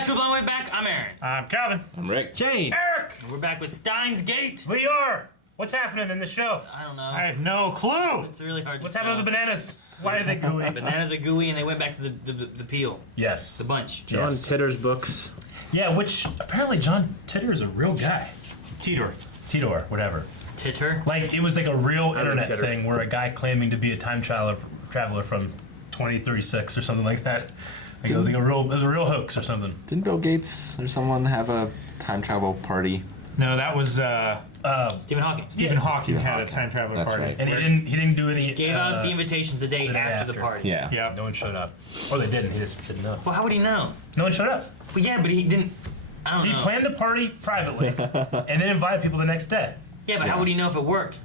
Guys, group on the way back. I'm Aaron. I'm Calvin. I'm Rick. Jane. Eric! And we're back with Steins Gate. We are! What's happening in the show? I don't know. I have no clue! It's really hard What's to happening with the bananas? Why are they gooey? Bananas are gooey and they went back to the peel. Yes. The bunch. John Yes. Titter's books. Yeah, which apparently John Titor is a real guy. Titor, whatever. Titter? Like, it was like a real internet Titter. thing where a guy claiming to be a time traveler from 2036 or something like that. Like, it was a real hoax or something. Didn't Bill Gates or someone have a time travel party? No, that was Stephen Hawking. Stephen Hawking Stephen had a Hawking. time traveler That's party, right. and he didn't do any. Gave out the invitations the day the day after the after. party. Yeah. Yeah, no one showed up, or they didn't. He just didn't know. Well, how would he know? No one showed up. Well, yeah, but he didn't. I don't He know. planned the party privately, and then invited people the next day. Yeah, but how would he know if it worked?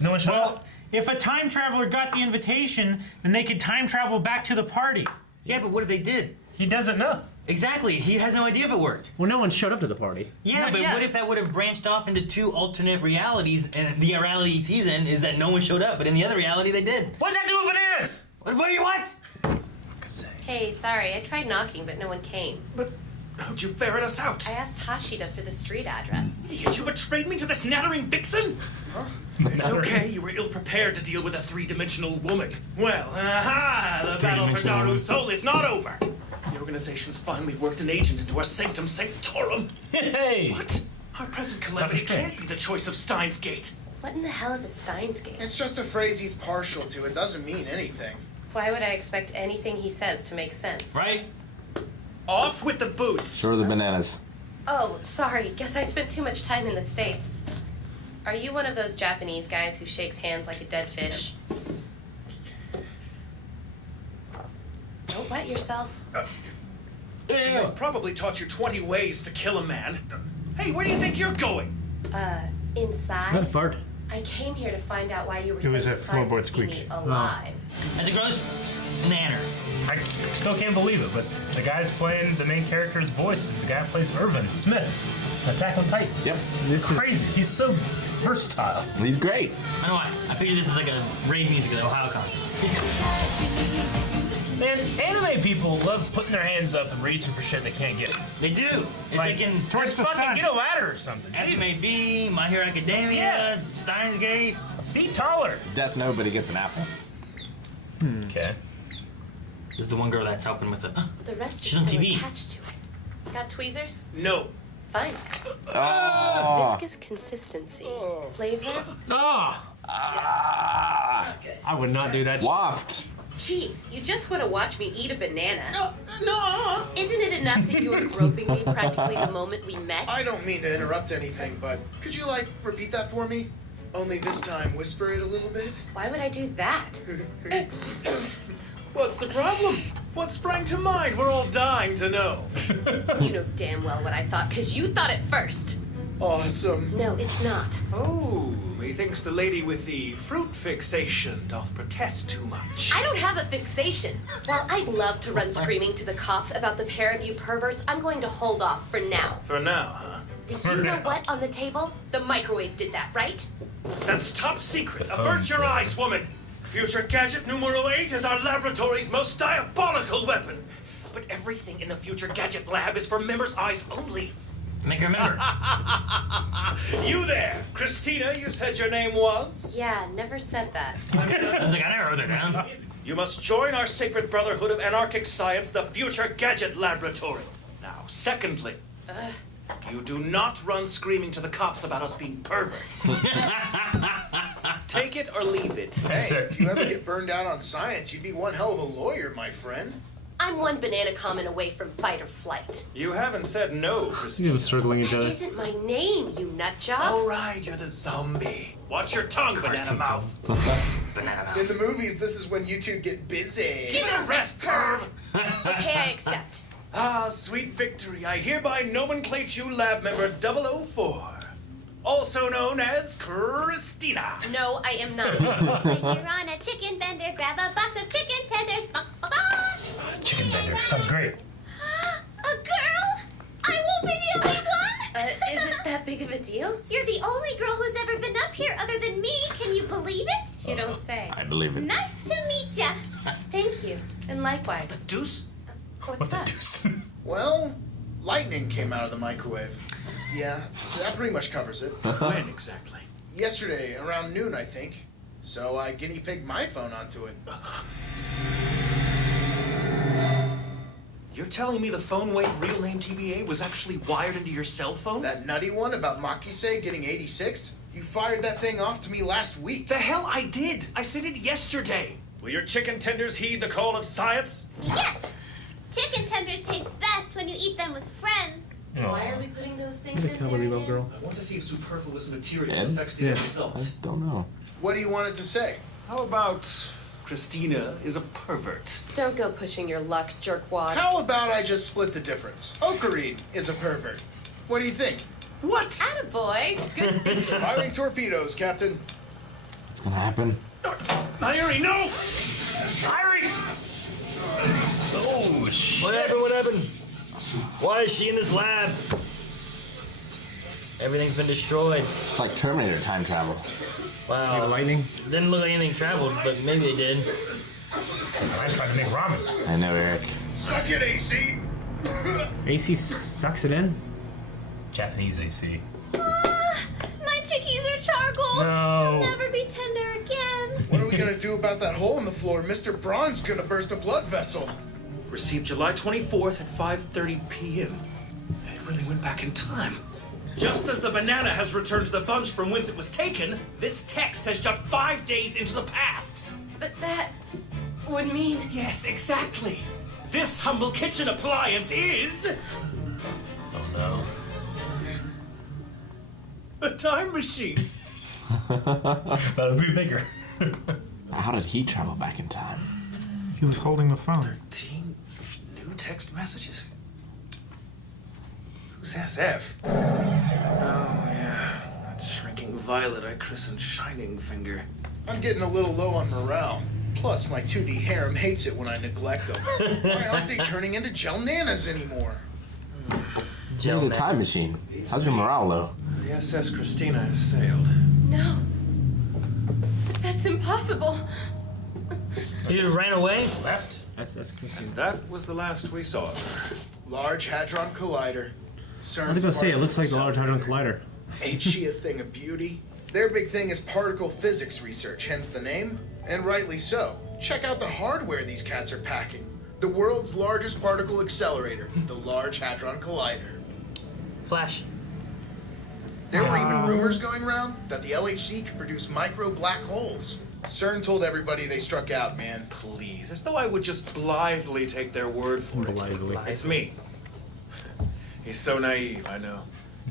No one showed up. If a time traveler got the invitation, then they could time travel back to the party. Yeah, but what if they did? He doesn't know. Exactly. He has no idea if it worked. Well, no one showed up to the party. Yeah, Not but yet. what if that would have branched off into two alternate realities, and the realities he's in is that no one showed up, but in the other reality they did. What's that to do with bananas? What do you want? Hey, sorry, I tried knocking, but no one came. But how'd you ferret us out? I asked Hashida for the street address. Idiot, you betrayed me to this nattering vixen? It's okay, you were ill-prepared to deal with a three-dimensional woman. Well, the battle for Daru's soul is not over. The organization's finally worked an agent into our sanctum sanctorum. Hey! What? Our present calamity can't be the choice of Steins Gate. What in the hell is a Steins Gate? It's just a phrase he's partial to. It doesn't mean anything. Why would I expect anything he says to make sense? Right? Off with the boots! Throw the bananas. Oh, sorry, guess I spent too much time in the States. Are you one of those Japanese guys who shakes hands like a dead fish? Don't wet yourself. I've probably taught you 20 ways to kill a man. Hey, where do you think you're going? Inside? Fart. I came here to find out why you were It so was a surprised floorboard to see me squeak. alive. That's a gross nanner. I still can't believe it, but the guy's playing the main character's voice is the guy who plays Irvin Smith, Attack on Titan. Yep. This is crazy. He's so versatile. He's great. I know why. I picture this as like a rave music at the Ohio Con. Man, anime people love putting their hands up and reaching for shit they can't get. They do. It's like in just fucking get a ladder or something. Anime Jesus. B, My Hero Academia, Yeah. Steins Gate. Be taller. Death nobody gets an apple. Okay. This is the one girl that's helping with the. The rest She's are on still TV. attached to it. Got tweezers? No. Fine. Oh. Viscous consistency. Flavor? Ah! I would not do that. Waft. Jeez, you just want to watch me eat a banana. No! Isn't it enough that you were groping me practically the moment we met? I don't mean to interrupt anything, but could you, repeat that for me? Only this time whisper it a little bit? Why would I do that? What's the problem? What sprang to mind? We're all dying to know. You know damn well what I thought, because you thought it first. Awesome. No, it's not. Oh, methinks the lady with the fruit fixation doth protest too much. I don't have a fixation. While I'd love to run screaming to the cops about the pair of you perverts, I'm going to hold off for now. For now, huh? Do you know what on the table? The microwave did that, right? That's top secret. Avert your eyes, woman. Future Gadget numero 8 is our laboratory's most diabolical weapon. But everything in the Future Gadget lab is for members' eyes only. Make her remember. You there, Christina, you said your name was? Yeah, never said that. I was like, I never wrote that down. You must join our sacred brotherhood of anarchic science, the Future Gadget Laboratory. Now, secondly, you do not run screaming to the cops about us being perverts. Take it or leave it. Hey, if you ever get burned out on science, you'd be one hell of a lawyer, my friend. I'm one banana comment away from fight or flight. You haven't said no, He Christina. was circling each That other. isn't my name, you nutjob. All right, you're the zombie. Watch your tongue, banana mouth. Banana mouth. In the movies, this is when you two get busy. Give it a rest, perv! Okay, I accept. Ah, sweet victory. I hereby nomenclate you lab member 004. Also known as Christina. No, I am not. When you're on a chicken vendor, grab a box of chicken tenders. Chicken vendor. Sounds great. A girl? I won't be the only one. Is it that big of a deal? You're the only girl who's ever been up here other than me. Can you believe it? You don't say. I believe it. Nice to meet ya. Thank you. And likewise. Deuce? What's that? Well, Lightning came out of the microwave. Yeah, that pretty much covers it. When exactly? Yesterday, around noon, I think. So I guinea pigged my phone onto it. You're telling me the phone wave real name TBA was actually wired into your cell phone? That nutty one about Makise getting 86th? You fired that thing off to me last week. The hell I did! I said it yesterday! Will your chicken tenders heed the call of science? Yes! Chicken tenders taste best when you eat them with friends. Why are we putting those things in there Calorie low again? girl. I want to see if superfluous material Ed? affects the end I result. don't know. What do you want it to say? How about Christina is a pervert? Don't go pushing your luck, jerkwad. How about I just split the difference? Ocarine is a pervert. What do you think? What? Attaboy. Good thinking. Firing torpedoes, Captain. It's gonna happen. Irie, no! Irie! Oh, shit. What happened? What happened? Why is she in this lab? Everything's been destroyed. It's like Terminator time travel. Wow. Lightning. Didn't look like anything traveled, but maybe it did. I tried to make ramen. I know, Eric. Suck it, AC! AC sucks it in. Japanese AC. My chickies are charcoal. No. They'll never be tender again. What are we gonna do about that hole in the floor? Mr. Braun's gonna burst a blood vessel. Received July 24th at 5:30 p.m. It really went back in time. Just as the banana has returned to the bunch from whence it was taken, this text has jumped 5 days into the past. But that would mean... Yes, exactly. This humble kitchen appliance is... Oh a time machine. no. That'd be bigger. How did he travel back in time? He was holding the phone. 13 new text messages. Who's SF? Oh, yeah. That shrinking violet I christened Shining Finger. I'm getting a little low on morale. Plus, my 2D harem hates it when I neglect them. Why aren't they turning into gel nanas anymore? You need a time machine. How's your morale low? The SS Christina has sailed. No. That's impossible. You ran away? Left? That's Christine. That was the last we saw of her. Large Hadron Collider. I was gonna say, it looks like the Large Hadron Collider. Ain't she a thing of beauty? Their big thing is particle physics research, hence the name. And rightly so. Check out the hardware these cats are packing. The world's largest particle accelerator, the Large Hadron Collider. Flash. There were even rumors going around that the LHC could produce micro black holes. CERN told everybody they struck out, man. Please, as though I would just blithely take their word for it. Blithely. It's me. He's so naive, I know.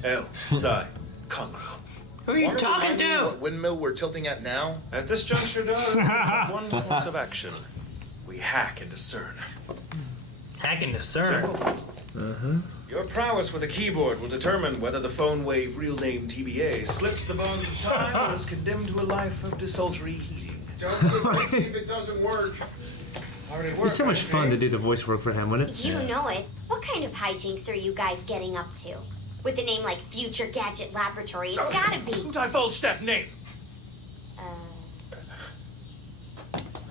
El, Psi, Congro. Who are you Wanna talking remind me to? what windmill we're tilting at now? At this juncture, darling, we have one course of action. We hack into CERN. Hack into CERN. Simple. Your prowess with a keyboard will determine whether the phone wave real name TBA slips the bonds of time or is condemned to a life of desultory heating. Don't look to see if it doesn't work. Hard at work, It's so much I see. fun to do the voice work for him, wouldn't it? You know it. What kind of hijinks are you guys getting up to? With a name like Future Gadget Laboratory, it's gotta be. Who divulged that name?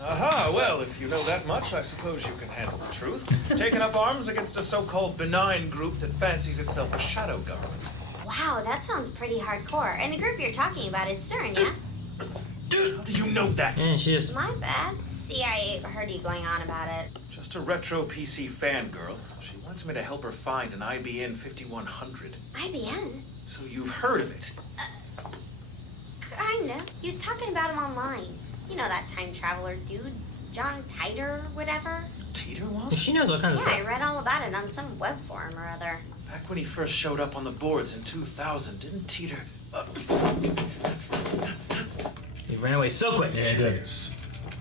Aha, well, if you know that much, I suppose you can handle the truth. Taking up arms against a so-called benign group that fancies itself a shadow government. Wow, that sounds pretty hardcore. And the group you're talking about, it's CERN, yeah? Dude, how do you know that? And she just... My bad. CIA heard you going on about it. Just a retro PC fangirl. She wants me to help her find an IBN 5100. IBN? So you've heard of it? Kinda. He was talking about him online. You know that time traveler dude, John Titor, whatever? Teeter was? She knows what kind of Yeah, I stuff. read all about it on some web forum or other. Back when he first showed up on the boards in 2000, didn't Teeter... He ran away so quick. Yeah, it did.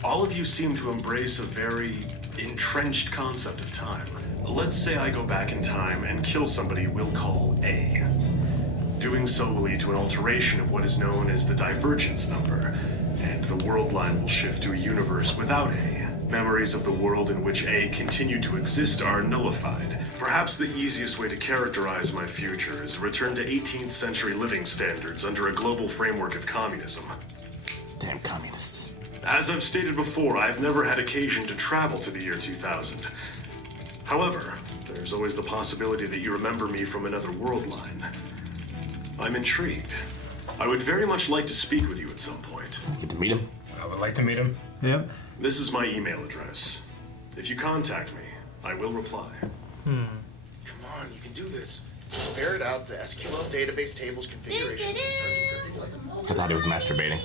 All of you seem to embrace a very entrenched concept of time. Let's say I go back in time and kill somebody we'll call A. Doing so will lead to an alteration of what is known as the divergence number, and the world line will shift to a universe without A. Memories of the world in which A continued to exist are nullified. Perhaps the easiest way to characterize my future is a return to 18th century living standards under a global framework of communism. Damn communists. As I've stated before, I've never had occasion to travel to the year 2000. However, There's always the possibility that you remember me from another world line. I'm intrigued. I would very much like to speak with you at some point. Get to meet him. I would like to meet him. Yep. This is my email address. If you contact me, I will reply. Come on, you can do this. Just ferret out the SQL database tables configuration. And start decrypting like a mole. I thought he was masturbating.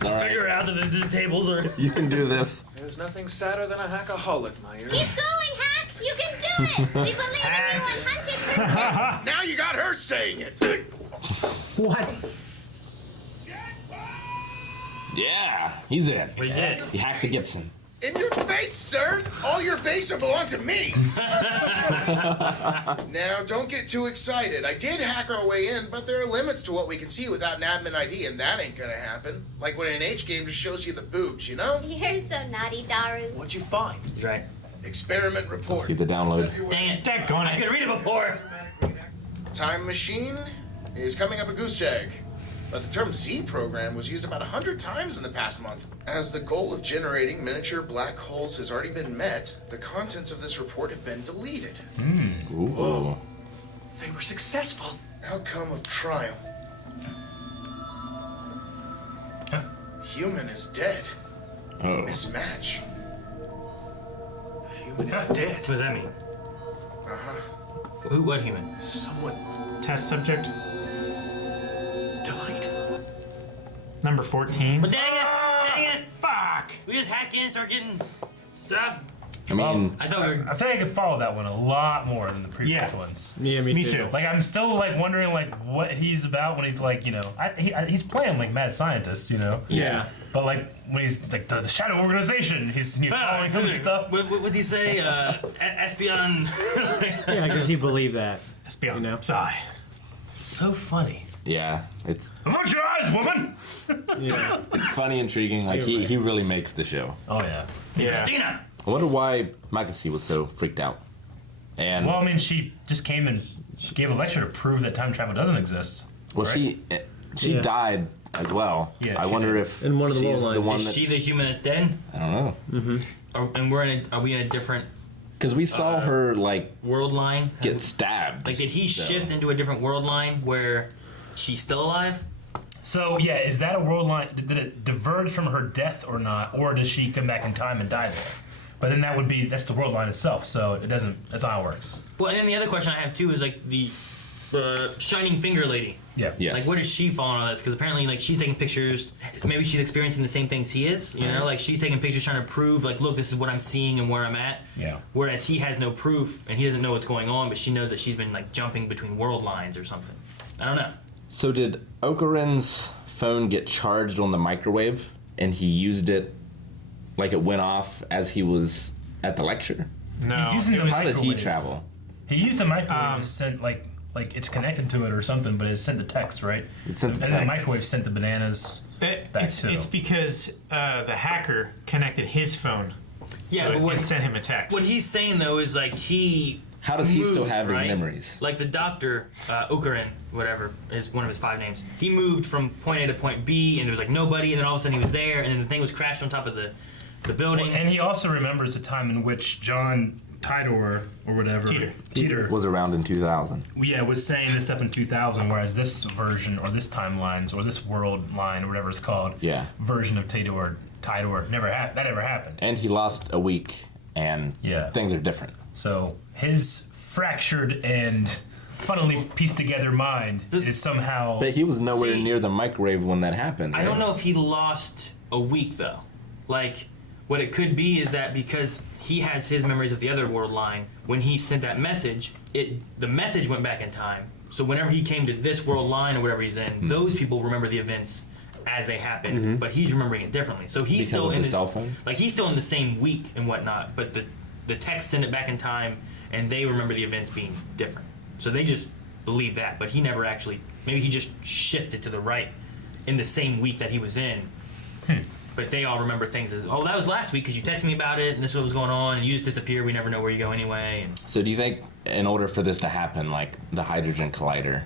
Figure out that the tables are. You can do this. There's nothing sadder than a hackaholic, my ear. Keep going, Hack! You can do it! We believe in you 100%! Now you got her saying it. What? Yeah, he's in. We did. He hacked the Gibson. In your face, sir! All your base will belong to me! Now, don't get too excited. I did hack our way in, but there are limits to what we can see without an admin ID, and that ain't gonna happen. Like when an H game just shows you the boobs, you know? You're so naughty, Daru. What'd you find? He's right. Experiment report. See the download. Dang it. Daggone I it. could read it before. Time machine is coming up a goose egg. But the term Z program was used about 100 times in the past month. As the goal of generating miniature black holes has already been met, the contents of this report have been deleted. Ooh. They were successful. Outcome of trial. Human is dead. Oh. Mismatch. Human is dead. What does that mean? Who? What human? Someone Test subject died. number 14. But dang it! Dang it! Fuck! We just hack in and start getting stuff. I mean, I thought we were. I think I could follow that one a lot more than the previous Yeah. ones. Yeah, me too. Like, I'm still like wondering like what he's about when he's like, you know, he's playing like mad scientist, you know. Yeah. But like when he's like the Shadow Organization, he's following him and stuff. What'd he say? Espion. Yeah, because he believed that. Espion. You know? Sigh. So funny. yeah, it's Avert your eyes, woman. Yeah. funny, intriguing. Like he really makes the show. Oh yeah. Yeah. Christina. I wonder why Magasi was so freaked out. And Well, I mean, she just came and she gave a lecture to prove that time travel doesn't exist. well, right? she Yeah. died as well. Yeah, I she wonder did. if In one of the she's world the lines. one Is that she the human that's dead? I don't know. Are we in a different Because we saw her like world line? get stabbed. Like, did he So- shift into a different world line where she's still alive? So yeah, is that a world line? Did it diverge from her death or not, or does she come back in time and die there? But then that's the world line itself. So it doesn't. That's not how it works. Well, and then the other question I have too is like the shining finger lady. Yeah. Yes. Like, where does she fall in all this? Because apparently, like, she's taking pictures. Maybe she's experiencing the same things he is. You know, like she's taking pictures trying to prove, like, look, this is what I'm seeing and where I'm at. Yeah. Whereas he has no proof and he doesn't know what's going on, but she knows that she's been like jumping between world lines or something. I don't know. So did Okarin's phone get charged on the microwave, and he used it like it went off as he was at the lecture? No. He's using the How did he microwave. travel? He used the microwave to send like it's connected to it or something, but it sent the text, right? It sent the and then the text. microwave sent the bananas. It's because the hacker connected his phone. Yeah, So but it what sent him a text. What he's saying though is like he. How does he still moved, have his right? memories? Like the doctor, Okarin, whatever is one of his 5 names. He moved from point A to point B, and there was like nobody, and then all of a sudden he was there, and then the thing was crashed on top of the building. And he also remembers the time in which John Tidor or whatever Teeter Was around in 2000. was saying this stuff in 2000, whereas this version or this timelines or this world line or whatever it's called, Yeah. version of Tidor never happened. And he lost a week, and Yeah. things are different. So his fractured and funnily pieced together mind is somehow. But he was nowhere See, near the microwave when that happened. I right? don't know if he lost a week though. Like, what it could be is that because he has his memories of the other world line, when he sent that message, the message went back in time. So whenever he came to this world line or whatever he's in, those people remember the events as they happened, but he's remembering it differently. So he's Because still of in the cell phone? Like he's still in the same week and whatnot, but the text sent it back in time, and they remember the events being different. So they just believe that, but he never actually. Maybe he just shifted to the right in the same week that he was in. But they all remember things as, oh, that was last week because you texted me about it, and this is what was going on, and you just disappear. We never know where you go anyway. And So do you think, in order for this to happen, like the hydrogen collider,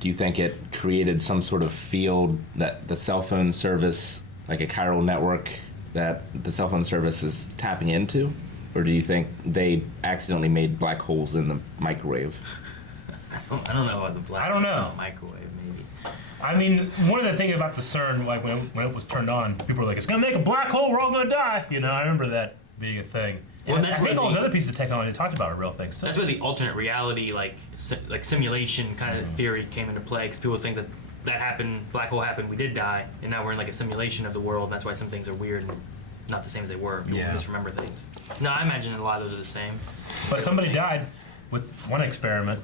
do you think it created some sort of field that the cell phone service, like a chiral network, that the cell phone service is tapping into? Or do you think they accidentally made black holes in the microwave? I don't know about the black. I don't know. Microwave, maybe. I mean, one of the things about the CERN, like when it was turned on, people were like, "It's gonna make a black hole. We're all gonna die." You know, I remember that being a thing. Well, And that's I think where all those the- other pieces of technology talked about are real things too. That's where the alternate reality, like simulation kind of theory came into play, because people think that happened, black hole happened, we did die, and now we're in like a simulation of the world. And that's why some things are weird and not the same as they were. People Yeah. misremember things. No, I imagine a lot of those are the same. But somebody died with one experiment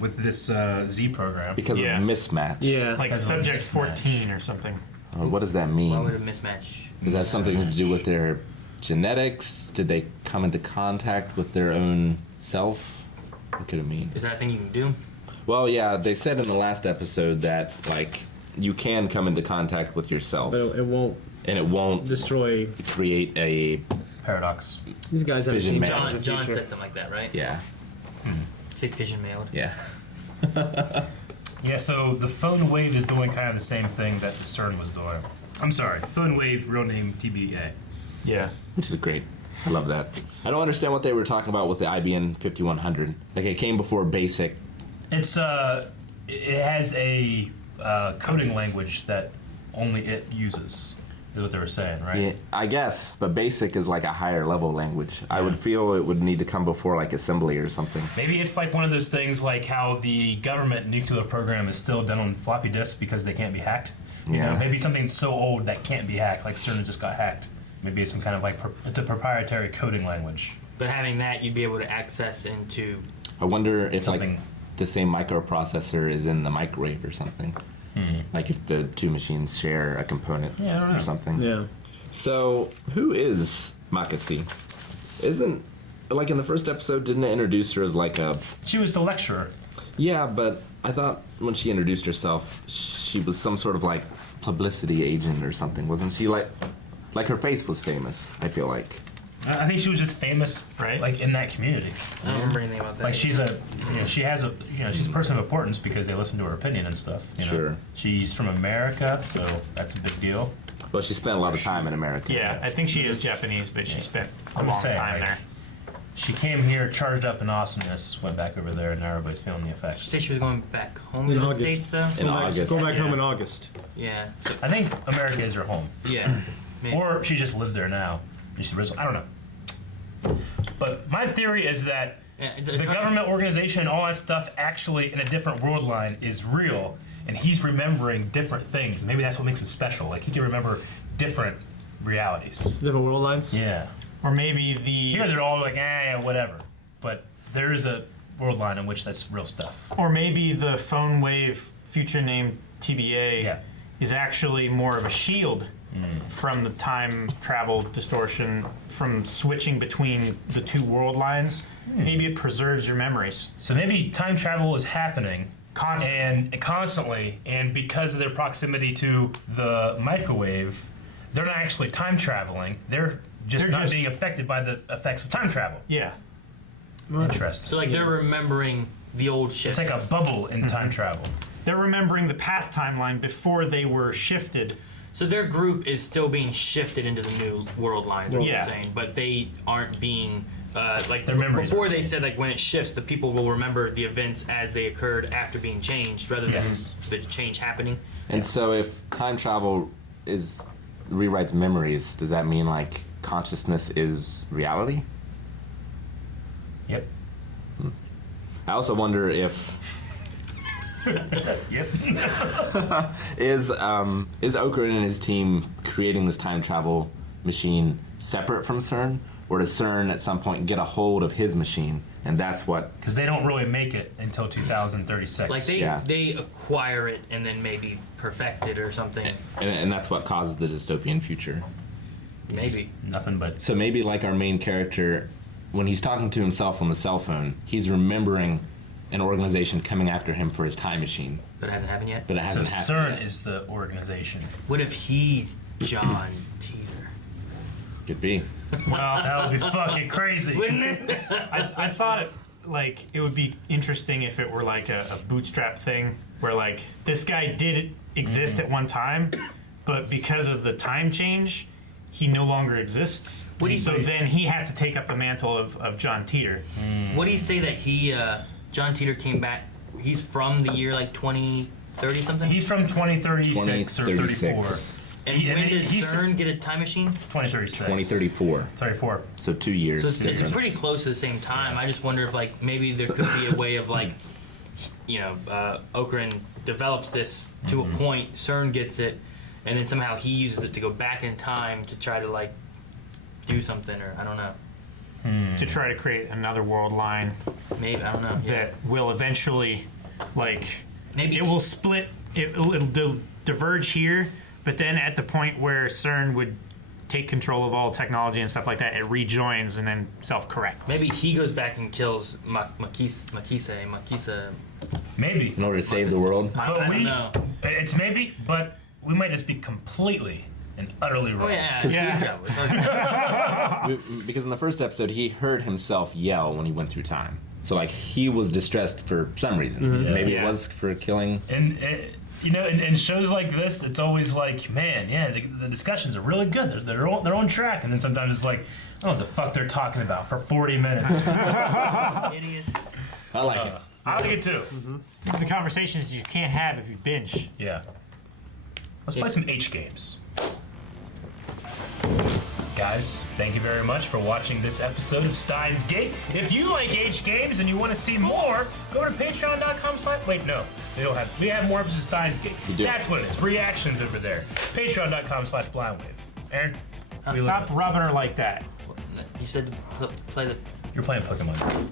with this Z program. Because Yeah. of mismatch. Yeah. Like Because of subject mismatch. 14 or something. What does that Why would mean? a mismatch? Is that something to do with their genetics? Did they come into contact with their own self? What could it mean? Is that a thing you can do? Well, yeah, they said in the last episode that, like, you can come into contact with yourself, But it won't and it won't destroy. create a, Paradox. These guys haven't Vision seen man. John in John, the John future. said something like that, right? yeah, Say fission mailed. yeah. Yeah, so the phone wave is doing kind of the same thing that the CERN was doing. I'm sorry, phone wave, real name TBA. Yeah. Which is great. I love that. I don't understand what they were talking about with the IBM 5100. Like, it came before BASIC. It's it has a coding language that only it uses. Is what they were saying, right? Yeah, I guess, but BASIC is like a higher level language. I would feel it would need to come before like assembly or something. Maybe it's like one of those things like how the government nuclear program is still done on floppy disks because they can't be hacked. You Yeah. know, maybe something so old that can't be hacked, like CERN just got hacked. Maybe it's some kind of like it's a proprietary coding language. But having that, you'd be able to access into. I wonder if Something- like the same microprocessor is in the microwave or something. Like if the two machines share a component Yeah, I don't know. or something. Yeah. So who is Makasi? Isn't like in the first episode? Didn't it introduce her as like a? She was the lecturer. Yeah, but I thought when she introduced herself, she was some sort of like publicity agent or something, wasn't she? Like her face was famous. I feel like. I think she was just famous, Right. like in that community. I don't remember anything about that. Like she's she's a person of importance because they listen to her opinion and stuff. You know? Sure. She's from America, so that's a big deal. Well, she spent a lot of time in America. Yeah, I think she is Japanese, but she spent a I'm long saying, time like, there. She came here, charged up in awesomeness, went back over there, and now everybody's feeling the effects. Did you say she was going back home In to the August. States, though? In August. Go back home Yeah. in August. Yeah. So, I think America is her home, yeah. Maybe. or she just lives there now. And she I don't know. But my theory is that Yeah, it's the hard- government organization and all that stuff actually in a different world line is real, and he's remembering different things. Maybe that's what makes him special. Like he can remember different realities. Different world lines. Yeah. Or maybe the Here they're all like, yeah, whatever. But there is a world line in which that's real stuff. phone wave future name TBA Yeah. is actually more of a shield from the time travel distortion from switching between the two world lines. Maybe it preserves your memories. So maybe time travel is happening constantly, and because of their proximity to the microwave, they're not actually time traveling. They're not just- being affected by the effects of time travel. Yeah. Interesting. So, like, they're remembering the old ships. It's like a bubble in time travel. They're remembering the past timeline before they were shifted. So their group is still being shifted into the new world line, is what Yeah. you're saying, but they aren't being like Their memories before. aren't They said like when it shifts, the people will remember the events as they occurred after being changed, rather Yes. than the change happening. And so if time travel rewrites memories, does that mean like consciousness is reality? Yep. I also wonder if Yep. is Ocarin and his team creating this time travel machine separate from CERN, or does CERN at some point get a hold of his machine, and that's what? Because they don't really make it until 2036. Like they Yeah. they acquire it and then maybe perfect it or something. And that's what causes the dystopian future. Maybe. Nothing but. So maybe like our main character, when he's talking to himself on the cell phone, he's remembering an organization coming after him for his time machine, But it hasn't happened yet. but it So hasn't happened CERN yet. is the organization. What if he's John Teeter? Could be. Well, that would be fucking crazy. Wouldn't it? I thought it would be interesting if it were like a bootstrap thing where like this guy did exist at one time, but because of the time change, he no longer exists. So then he has to take up the mantle of John Teeter. What do you say that he, John Teeter came back? He's from the year like 2030 something. He's from 2036 or 34. 2036. And when does CERN get a time machine? 2036. 2034. 34. So 2 years. So it's difference. pretty close to the same time. I just wonder if like maybe there could be a way of like, Okran develops this to a point, CERN gets it, and then somehow he uses it to go back in time to try to like do something, or I don't know. To try to create another world line. Maybe, I don't know. That will eventually, like, maybe it will split. It'll diverge here, but then at the point where CERN would take control of all technology and stuff like that, it rejoins and then self-corrects. Maybe he goes back and kills Makisa. Maybe. In order to save the world. I don't know. It's maybe, but we might just be completely and utterly wrong. Oh yeah. Because in the first episode, he heard himself yell when he went through time. So like he was distressed for some reason. Maybe it was for killing. And in shows like this, it's always like, man, yeah, the discussions are really good. They're on track. And then sometimes it's like, I don't know what the fuck they're talking about for 40 minutes. Idiot. I like it. I like it too. These are the conversations you can't have if you binge. Yeah. Let's play some H games. Guys, thank you very much for watching this episode of Steins Gate. If you like H games and you want to see more, go to patreon.com/. Wait, no, we have more episodes of Steins Gate. That's what it is. Reactions over there. Patreon.com/blindwave. Aaron, stop rubbing her like that. You said to play the. You're playing Pokemon.